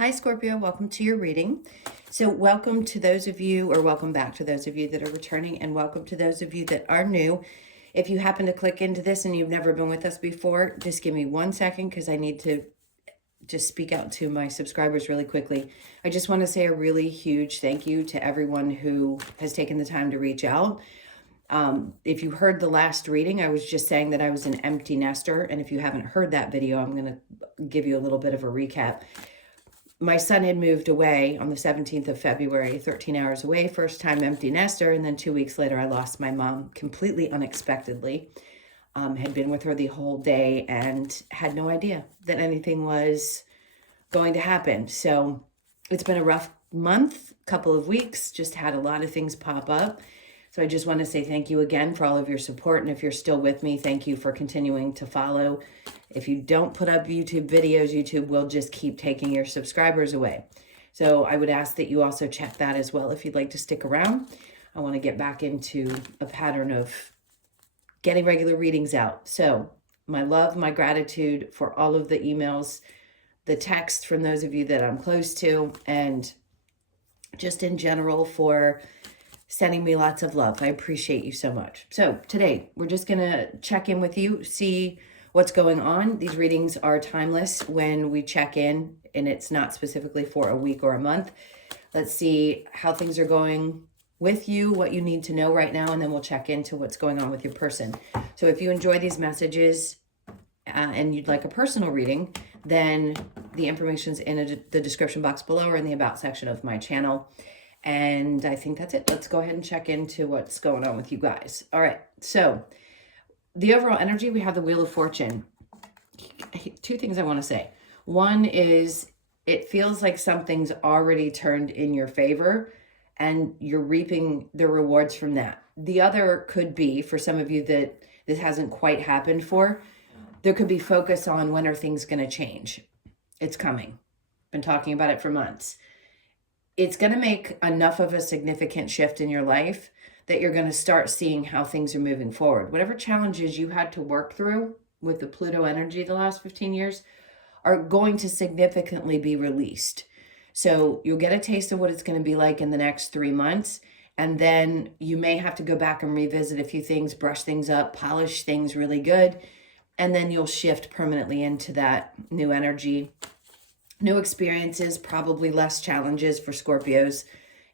Hi, Scorpio. Welcome to your reading. So welcome to those of you, or welcome back to those of you that are returning, and welcome to those of you that are new. If you happen to click into this and you've never been with us before, just give me 1 second because I need to just speak out to my subscribers really quickly. I just want to say a really huge thank you to everyone who has taken the time to reach out. If you heard the last reading, I was just saying that I was an empty nester. And if you haven't heard that video, I'm going to give you a little bit of a recap. My son had moved away on the 17th of February, 13 hours away, first time empty nester. And then 2 weeks later, I lost my mom completely unexpectedly. Had been with her the whole day and had no idea that anything was going to happen. So it's been a rough month, couple of weeks, just had a lot of things pop up. So I just want to say thank you again for all of your support. And if you're still with me, thank you for continuing to follow. If you don't put up YouTube videos, YouTube will just keep taking your subscribers away. So I would ask that you also check that as well if you'd like to stick around. I want to get back into a pattern of getting regular readings out. So my love, my gratitude for all of the emails, the text from those of you that I'm close to, and just in general for sending me lots of love. I appreciate you so much. So today we're just going to check in with you, see what's going on. These readings are timeless when we check in, and it's not specifically for a week or a month. Let's see how things are going with you, what you need to know right now, and then we'll check into what's going on with your person. So if you enjoy these messages and you'd like a personal reading, then the information's in the description box below or in the about section of my channel. And I think that's it. Let's go ahead and check into what's going on with you guys. All right. So the overall energy, we have the Wheel of Fortune. Two things I want to say. One is it feels like something's already turned in your favor and you're reaping the rewards from that. The other could be, for some of you that this hasn't quite happened for, there could be focus on when are things going to change. It's coming. Been talking about it for months. It's going to make enough of a significant shift in your life that you're going to start seeing how things are moving forward. Whatever challenges you had to work through with the Pluto energy the last 15 years are going to significantly be released. So you'll get a taste of what it's going to be like in the next 3 months. And then you may have to go back and revisit a few things, brush things up, polish things really good. And then you'll shift permanently into that new energy. New experiences, probably less challenges for Scorpios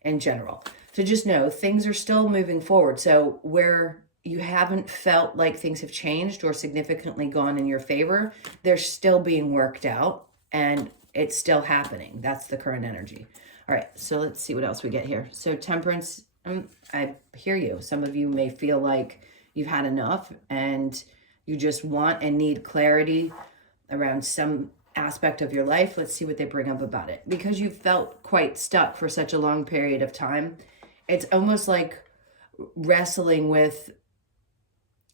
in general. So just know things are still moving forward. So where you haven't felt like things have changed or significantly gone in your favor, they're still being worked out and it's still happening. That's the current energy. All right, so let's see what else we get here. So Temperance, I hear you. Some of you may feel like you've had enough and you just want and need clarity around some aspect of your life. Let's see what they bring up about it. Because you felt quite stuck for such a long period of time, it's almost like wrestling with,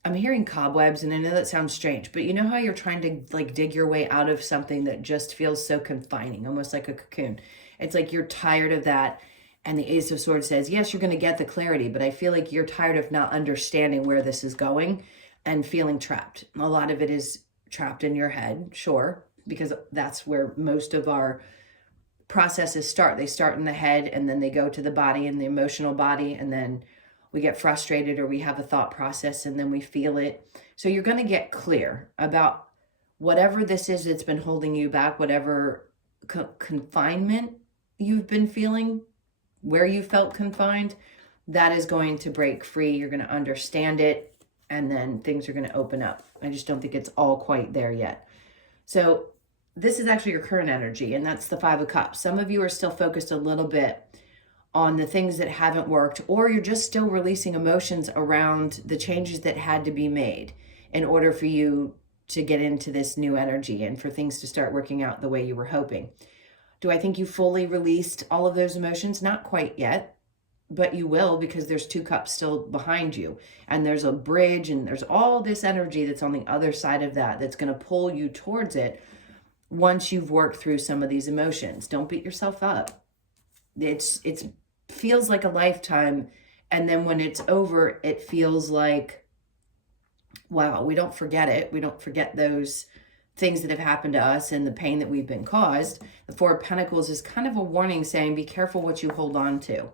I'm hearing cobwebs, and I know that sounds strange, but you know how you're trying to like dig your way out of something that just feels so confining, almost like a cocoon. It's like you're tired of that. And the Ace of Swords says, yes, you're going to get the clarity, but I feel like you're tired of not understanding where this is going and feeling trapped. A lot of it is trapped in your head, sure, because that's where most of our processes start. They start in the head and then they go to the body and the emotional body, and then we get frustrated or we have a thought process and then we feel it. So you're going to get clear about whatever this is that's been holding you back, whatever confinement you've been feeling, where you felt confined, that is going to break free. You're going to understand it, and then things are going to open up. I just don't think it's all quite there yet. So this is actually your current energy, and that's the Five of Cups. Some of you are still focused a little bit on the things that haven't worked, or you're just still releasing emotions around the changes that had to be made in order for you to get into this new energy and for things to start working out the way you were hoping. Do I think you fully released all of those emotions? Not quite yet, but you will, because there's 2 cups still behind you, and there's a bridge, and there's all this energy that's on the other side of that that's going to pull you towards it once you've worked through some of these emotions. Don't beat yourself up. It feels like a lifetime, and then when it's over, it feels like, wow, we don't forget it. We don't forget those things that have happened to us and the pain that we've been caused. The Four of Pentacles is kind of a warning saying, be careful what you hold on to,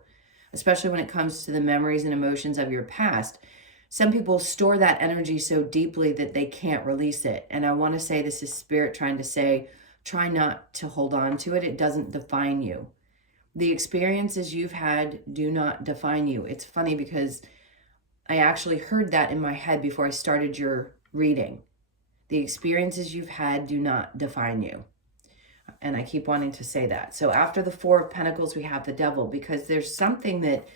especially when it comes to the memories and emotions of your past. Some people store that energy so deeply that they can't release it. And I want to say this is Spirit trying to say, try not to hold on to it. It doesn't define you. The experiences you've had do not define you. It's funny because I actually heard that in my head before I started your reading. The experiences you've had do not define you. And I keep wanting to say that. So after the Four of Pentacles, we have the Devil, because there's something that,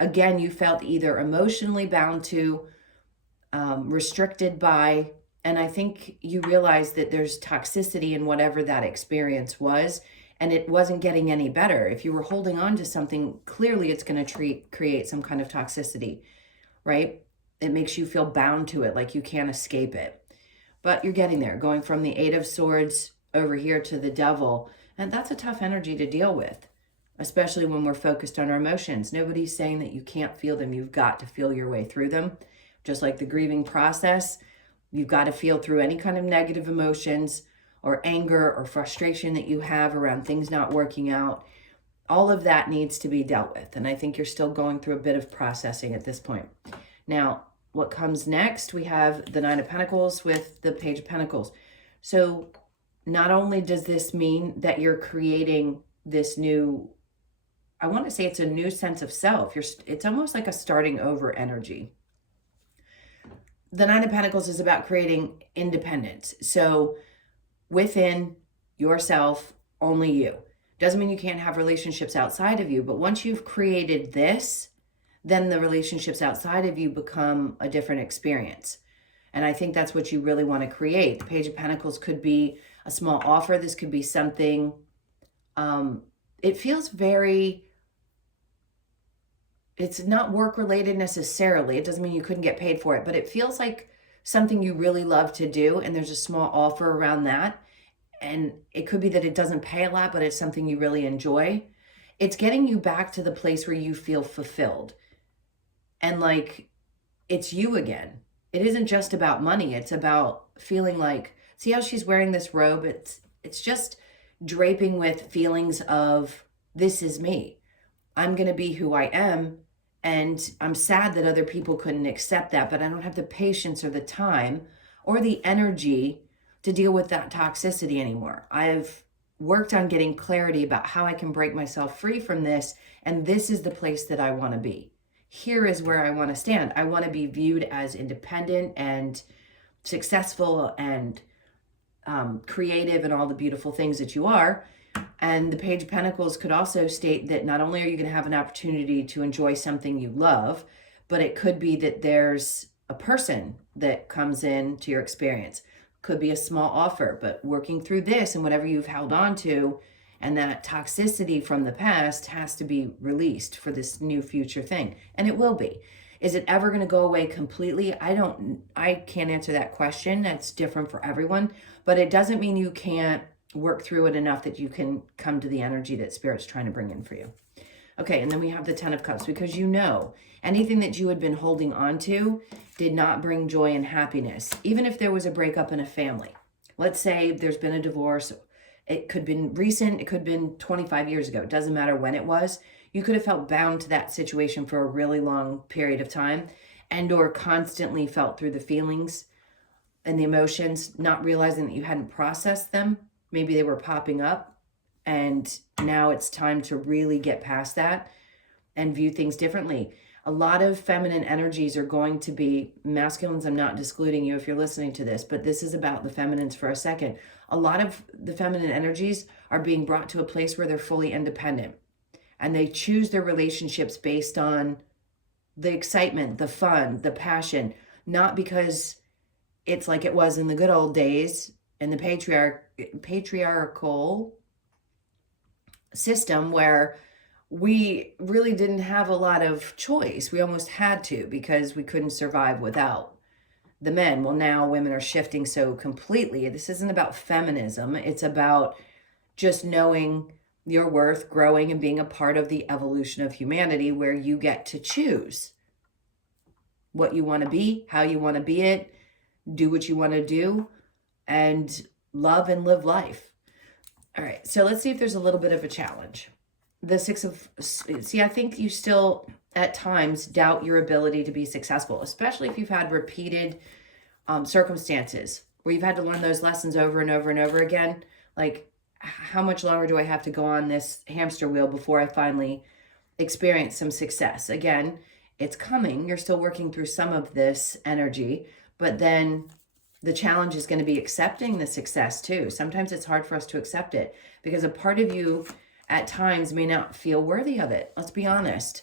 again, you felt either emotionally bound to, restricted by, and I think you realize that there's toxicity in whatever that experience was, and it wasn't getting any better. If you were holding on to something, clearly it's going to create some kind of toxicity, right? It makes you feel bound to it, like you can't escape it. But you're getting there, going from the Eight of Swords over here to the Devil. And that's a tough energy to deal with, especially when we're focused on our emotions. Nobody's saying that you can't feel them. You've got to feel your way through them. Just like the grieving process, you've got to feel through any kind of negative emotions or anger or frustration that you have around things not working out. All of that needs to be dealt with. And I think you're still going through a bit of processing at this point. Now, what comes next? We have the Nine of Pentacles with the Page of Pentacles. So not only does this mean that you're creating this new, I want to say it's a new sense of self. It's almost like a starting over energy. The Nine of Pentacles is about creating independence. So within yourself, only you. Doesn't mean you can't have relationships outside of you, but once you've created this, then the relationships outside of you become a different experience. And I think that's what you really want to create. The Page of Pentacles could be a small offer. This could be something, it feels very, it's not work related necessarily. It doesn't mean you couldn't get paid for it, but it feels like something you really love to do. And there's a small offer around that. And it could be that it doesn't pay a lot, but it's something you really enjoy. It's getting you back to the place where you feel fulfilled. And like, it's you again. It isn't just about money. It's about feeling like, see how she's wearing this robe? It's just draping with feelings of, this is me. I'm going to be who I am. And I'm sad that other people couldn't accept that, but I don't have the patience or the time or the energy to deal with that toxicity anymore. I've worked on getting clarity about how I can break myself free from this. And this is the place that I want to be. Here is where I want to stand. I want to be viewed as independent and successful and creative and all the beautiful things that you are. And the Page of Pentacles could also state that not only are you going to have an opportunity to enjoy something you love, but it could be that there's a person that comes into your experience. Could be a small offer, but working through this and whatever you've held on to and that toxicity from the past has to be released for this new future thing. And it will be. Is it ever going to go away completely? I can't answer that question. That's different for everyone, but it doesn't mean you can't work through it enough that you can come to the energy that Spirit's trying to bring in for you. Okay, and then we have the Ten of Cups, because you know anything that you had been holding on to did not bring joy and happiness. Even if there was a breakup in a family. Let's say there's been a divorce. It could have been recent. It could have been 25 years ago. It doesn't matter when it was. You could have felt bound to that situation for a really long period of time and or constantly felt through the feelings and the emotions, not realizing that you hadn't processed them. Maybe they were popping up, and now it's time to really get past that and view things differently. A lot of feminine energies are going to be masculines. I'm not excluding you if you're listening to this, but this is about the feminines for a second. A lot of the feminine energies are being brought to a place where they're fully independent, and they choose their relationships based on the excitement, the fun, the passion, not because it's like it was in the good old days in the patriarchal system where we really didn't have a lot of choice. We almost had to because we couldn't survive without the men. Well, now women are shifting so completely. This isn't about feminism. It's about just knowing your worth, growing, and being a part of the evolution of humanity, where you get to choose what you want to be, how you want to be it, do what you want to do, and love and live life. All right, so let's see if there's a little bit of a challenge. The I think you still at times doubt your ability to be successful, especially if you've had repeated circumstances where you've had to learn those lessons over and over and over again. Like, how much longer do I have to go on this hamster wheel before I finally experience some success? Again, it's coming. You're still working through some of this energy, but then the challenge is going to be accepting the success too. Sometimes it's hard for us to accept it because a part of you at times may not feel worthy of it. Let's be honest.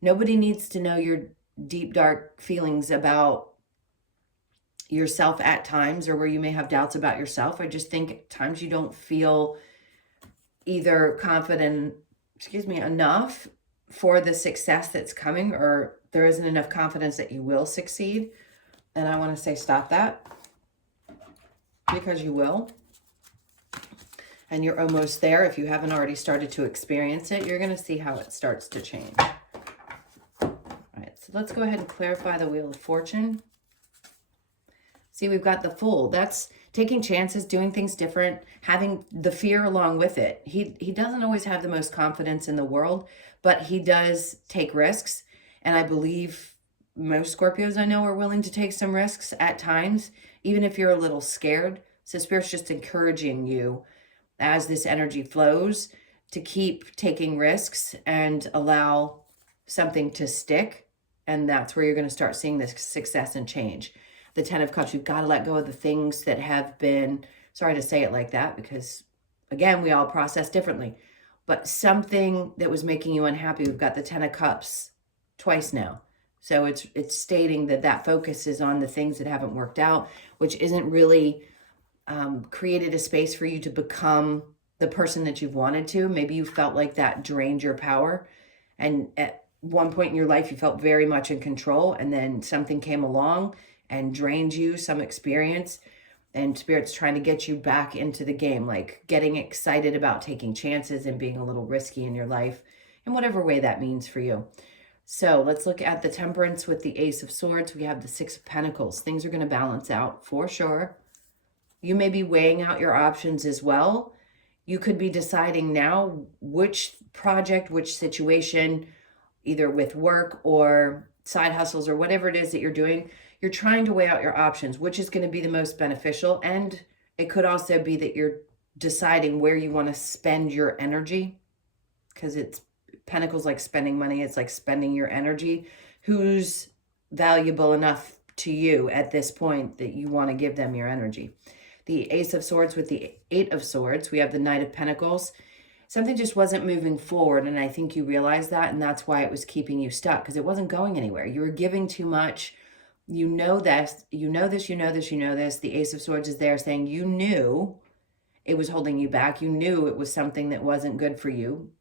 Nobody needs to know your deep, dark feelings about yourself at times, or where you may have doubts about yourself. I just think at times you don't feel either confident, enough for the success that's coming, or there isn't enough confidence that you will succeed. And I want to say, stop that, because you will. And you're almost there. If you haven't already started to experience it, you're going to see how it starts to change. All right, so let's go ahead and clarify the Wheel of Fortune. See, we've got the Fool. That's taking chances, doing things different, having the fear along with it. He doesn't always have the most confidence in the world, but he does take risks. And I believe most Scorpios I know are willing to take some risks at times, even if you're a little scared. So Spirit's just encouraging you as this energy flows to keep taking risks and allow something to stick. And that's where you're going to start seeing this success and change. The Ten of Cups, you've got to let go of the things that have been, sorry to say it like that, because again, we all process differently, but something that was making you unhappy. We've got the Ten of Cups twice now. So it's stating that focus is on the things that haven't worked out, which isn't really created a space for you to become the person that you've wanted to. Maybe you felt like that drained your power. And at one point in your life, you felt very much in control, and then something came along and drained you, some experience, and Spirit's trying to get you back into the game, like getting excited about taking chances and being a little risky in your life in whatever way that means for you. So let's look at the Temperance with the Ace of Swords. We have the Six of Pentacles. Things are going to balance out for sure. You may be weighing out your options as well. You could be deciding now which project, which situation, either with work or side hustles or whatever it is that you're doing, you're trying to weigh out your options, which is going to be the most beneficial. And it could also be that you're deciding where you want to spend your energy, because it's Pentacles, like spending money. It's like spending your energy. Who's valuable enough to you at this point that you want to give them your energy? The Ace of Swords with the Eight of Swords. We have the Knight of Pentacles. Something just wasn't moving forward, and I think you realize that, and that's why it was keeping you stuck, because it wasn't going anywhere. You were giving too much. You know this, you know this, you know this, you know this. The Ace of Swords is there saying you knew it was holding you back. You knew it was something that wasn't good for you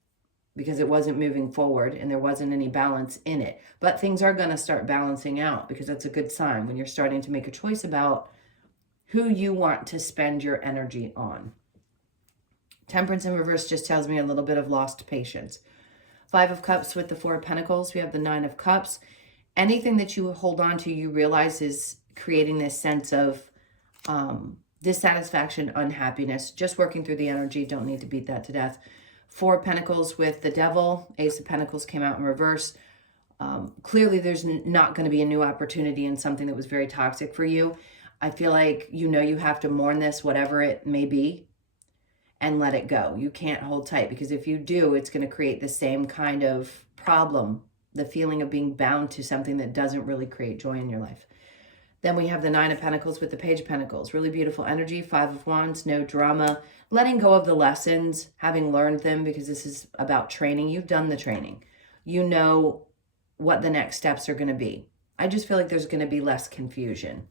because it wasn't moving forward and there wasn't any balance in it. But things are going to start balancing out, because that's a good sign when you're starting to make a choice about who you want to spend your energy on. Temperance in reverse just tells me a little bit of lost patience. Five of Cups with the Four of Pentacles. We have the Nine of Cups. Anything that you hold on to, you realize is creating this sense of dissatisfaction, unhappiness, just working through the energy. Don't need to beat that to death. Four of Pentacles with the Devil. Ace of Pentacles came out in reverse. Clearly, there's not going to be a new opportunity in something that was very toxic for you. I feel like you have to mourn this, whatever it may be, and let it go. You can't hold tight, because if you do, it's going to create the same kind of problem, the feeling of being bound to something that doesn't really create joy in your life. Then we have the Nine of Pentacles with the Page of Pentacles. Really beautiful energy. Five of Wands, no drama. Letting go of the lessons, having learned them, because this is about training. You've done the training. You know what the next steps are going to be. I just feel like there's going to be less confusion.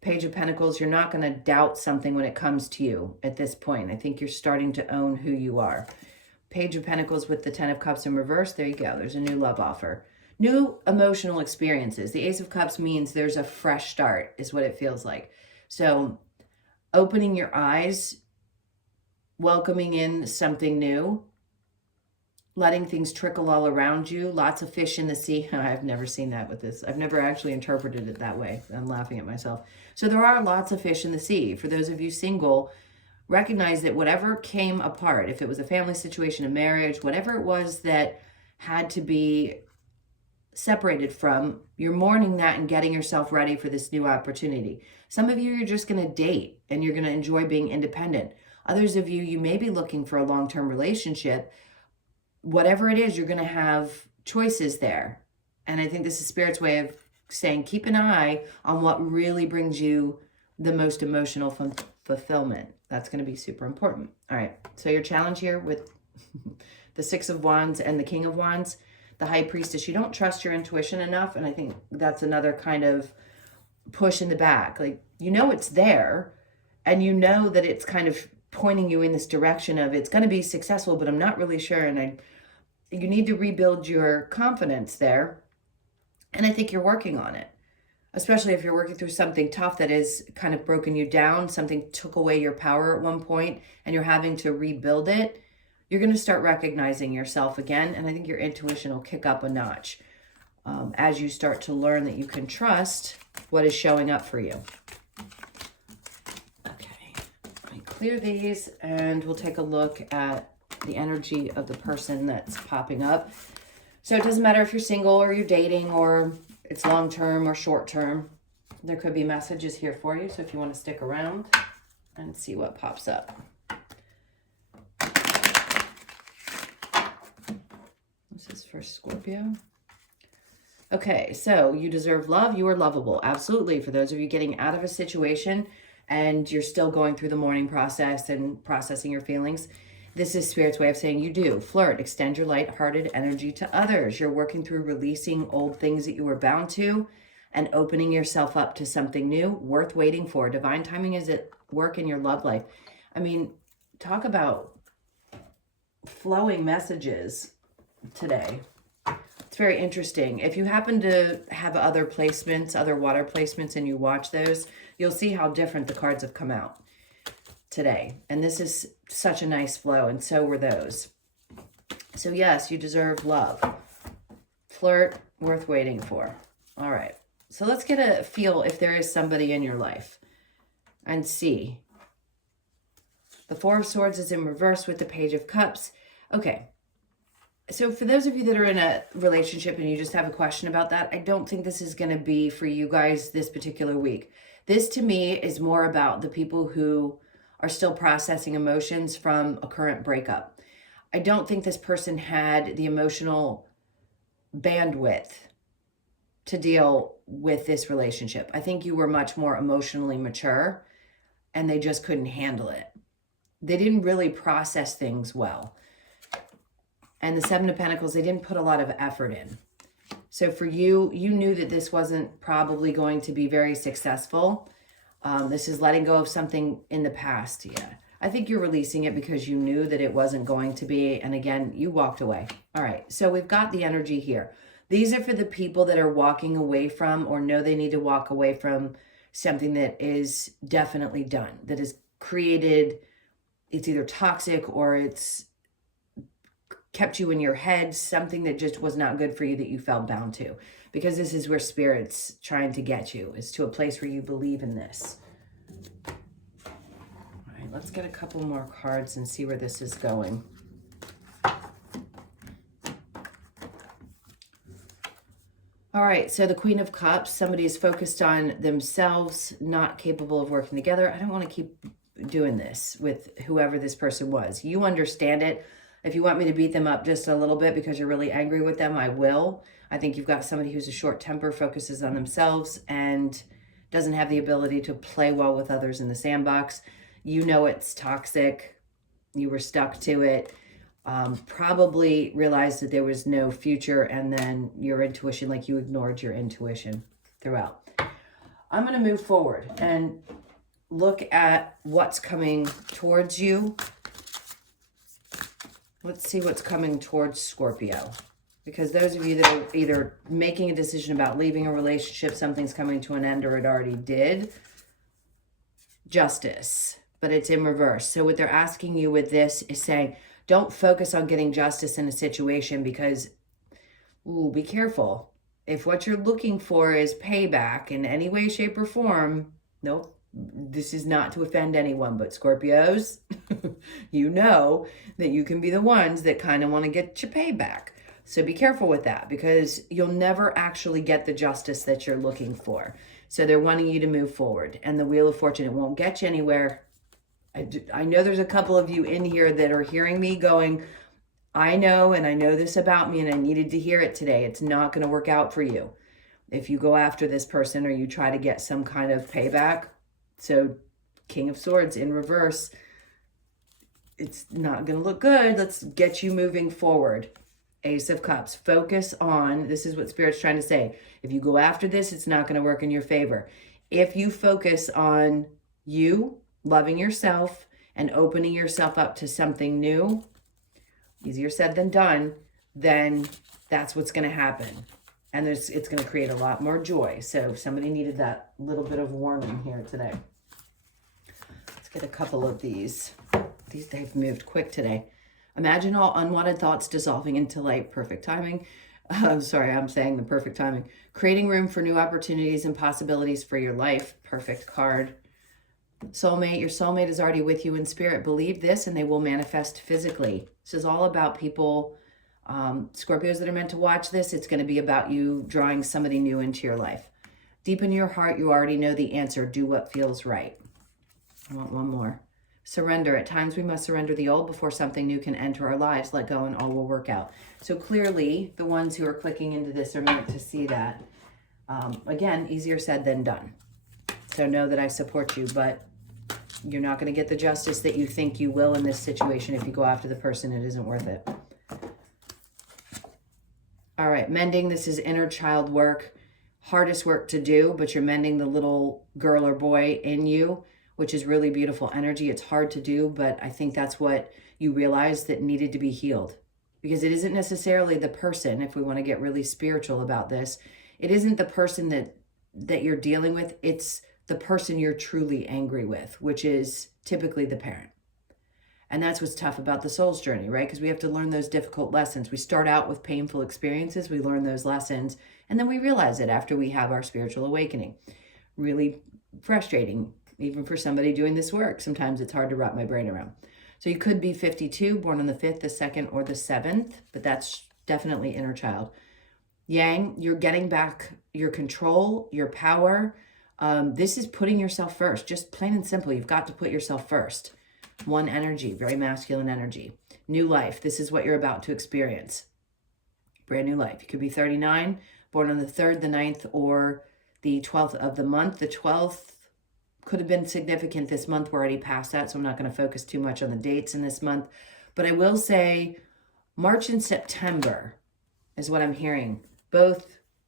Page of Pentacles, you're not going to doubt something when it comes to you at this point. I think you're starting to own who you are. Page of Pentacles with the Ten of Cups in reverse. There you go. There's a new love offer. New emotional experiences. The Ace of Cups means there's a fresh start, is what it feels like. So opening your eyes, welcoming in something new, letting things trickle all around you. Lots of fish in the sea. I've never seen that with this. I've never actually interpreted it that way. I'm laughing at myself. So there are lots of fish in the sea. For those of you single, recognize that whatever came apart, if it was a family situation, a marriage, whatever it was that had to be separated from, you're mourning that and getting yourself ready for this new opportunity. Some of you, you're just going to date and you're going to enjoy being independent. Others of you, you may be looking for a long-term relationship. Whatever it is, you're going to have choices there. And I think this is Spirit's way of saying, keep an eye on what really brings you the most emotional fulfillment. That's going to be super important. All right. So your challenge here with the Six of Wands and the King of Wands, the High Priestess, you don't trust your intuition enough. And I think that's another kind of push in the back. Like, you know, it's there and you know that it's kind of pointing you in this direction of it's going to be successful, but I'm not really sure. And you need to rebuild your confidence there. And I think you're working on it, especially if you're working through something tough that has kind of broken you down. Something took away your power at one point and you're having to rebuild it. You're going to start recognizing yourself again. And I think your intuition will kick up a notch as you start to learn that you can trust what is showing up for you. Okay, let me clear these and we'll take a look at the energy of the person that's popping up. So it doesn't matter if you're single or you're dating or it's long-term or short-term. There could be messages here for you. So if you want to stick around and see what pops up. This is for Scorpio. Okay, so you deserve love. You are lovable. Absolutely. For those of you getting out of a situation and you're still going through the mourning process and processing your feelings, this is Spirit's way of saying you do. Flirt, extend your light-hearted energy to others. You're working through releasing old things that you were bound to and opening yourself up to something new, worth waiting for. Divine timing is at work in your love life. I mean, talk about flowing messages today. It's very interesting. If you happen to have other placements, other water placements, and you watch those, you'll see how different the cards have come out today. And this is such a nice flow, and so were those. So yes, you deserve love. Flirt, worth waiting for. All right. So let's get a feel if there is somebody in your life and see. The Four of Swords is in reverse with the Page of Cups. Okay. So for those of you that are in a relationship and you just have a question about that, I don't think this is going to be for you guys this particular week. This to me is more about the people who are still processing emotions from a current breakup. I don't think this person had the emotional bandwidth to deal with this relationship. I think you were much more emotionally mature and they just couldn't handle it. They didn't really process things well. And the Seven of Pentacles, they didn't put a lot of effort in. So for you, you knew that this wasn't probably going to be very successful. This is letting go of something in the past. Yeah, I think you're releasing it because you knew that it wasn't going to be. And again, you walked away. All right, so we've got the energy here. These are for the people that are walking away from or know they need to walk away from something that is definitely done, that is created. It's either toxic or it's kept you in your head, something that just was not good for you that you felt bound to. Because this is where Spirit's trying to get you, is to a place where you believe in this. All right, let's get a couple more cards and see where this is going. All right, so the Queen of Cups, somebody is focused on themselves, not capable of working together. I don't want to keep doing this with whoever this person was. You understand it. If you want me to beat them up just a little bit because you're really angry with them, I will. I think you've got somebody who's a short temper, focuses on themselves, and doesn't have the ability to play well with others in the sandbox. You know it's toxic. You were stuck to it. Probably realized that there was no future, and then your intuition, like you ignored your intuition throughout. I'm going to move forward and look at what's coming towards you. Let's see what's coming towards Scorpio. Because those of you that are either making a decision about leaving a relationship, something's coming to an end or it already did. Justice, but it's in reverse. So what they're asking you with this is saying, don't focus on getting justice in a situation because, be careful. If what you're looking for is payback in any way, shape, or form, nope, This is not to offend anyone, but Scorpios, you know that you can be the ones that kind of want to get your payback. So be careful with that, because you'll never actually get the justice that you're looking for. So they're wanting you to move forward. And the Wheel of Fortune, it won't get you anywhere. I know there's a couple of you in here that are hearing me going, I know, and I know this about me, and I needed to hear it today. It's not going to work out for you if you go after this person or you try to get some kind of payback. So King of Swords in reverse, it's not going to look good. Let's get you moving forward. Ace of Cups, focus on, this is what Spirit's trying to say. If you go after this, it's not going to work in your favor. If you focus on you, loving yourself, and opening yourself up to something new, easier said than done, then that's what's going to happen. And it's going to create a lot more joy. So somebody needed that little bit of warning here today. Let's get a couple of these. They've moved quick today. Imagine all unwanted thoughts dissolving into light. Perfect timing. Sorry, I'm saying the perfect timing. Creating room for new opportunities and possibilities for your life. Perfect card. Soulmate, your soulmate is already with you in spirit. Believe this and they will manifest physically. This is all about people, Scorpios that are meant to watch this. It's going to be about you drawing somebody new into your life. Deep in your heart, you already know the answer. Do what feels right. I want one more. Surrender. At times we must surrender the old before something new can enter our lives. Let go and all will work out. So clearly, the ones who are clicking into this are meant to see that. Again, easier said than done. So know that I support you, but you're not going to get the justice that you think you will in this situation. If you go after the person, it isn't worth it. All right, mending. This is inner child work. Hardest work to do, but you're mending the little girl or boy in you, which is really beautiful energy. It's hard to do, but I think that's what you realize that needed to be healed. Because it isn't necessarily the person, if we want to get really spiritual about this, it isn't the person that you're dealing with. It's the person you're truly angry with, which is typically the parent. And that's what's tough about the soul's journey, right? Because we have to learn those difficult lessons. We start out with painful experiences, we learn those lessons, and then we realize it after we have our spiritual awakening. Really frustrating, even for somebody doing this work. Sometimes it's hard to wrap my brain around. So you could be 52, born on the 5th, the 2nd, or the 7th, but that's definitely inner child. Yang, you're getting back your control, your power. This is putting yourself first, just plain and simple. You've got to put yourself first. One energy, very masculine energy. New life, this is what you're about to experience. Brand new life. You could be 39, born on the 3rd, the 9th, or the 12th of the month. The 12th could have been significant this month. We're already past that, so I'm not going to focus too much on the dates in this month. But I will say March and September is what I'm hearing. Both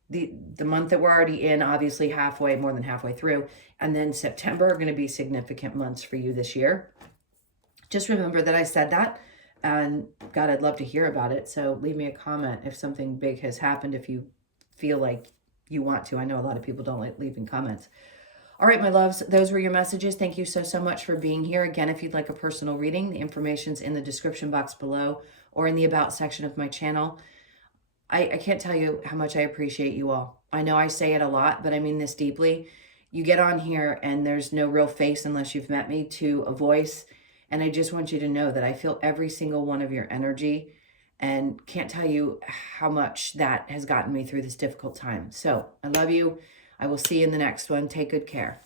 the month that we're already in, obviously halfway, more than halfway through, and then September are going to be significant months for you this year. Just remember that I said that, and God, I'd love to hear about it. So leave me a comment if something big has happened, if you feel like you want to. I know a lot of people don't like leaving comments. All right, my loves, those were your messages. Thank you so much for being here. Again, if you'd like a personal reading, the information's in the description box below or in the About section of my channel. I can't tell you how much I appreciate you all. I know I say it a lot, but I mean this deeply. You get on here and there's no real face unless you've met me to a voice. And I just want you to know that I feel every single one of your energy and can't tell you how much that has gotten me through this difficult time. So I love you. I will see you in the next one. Take good care.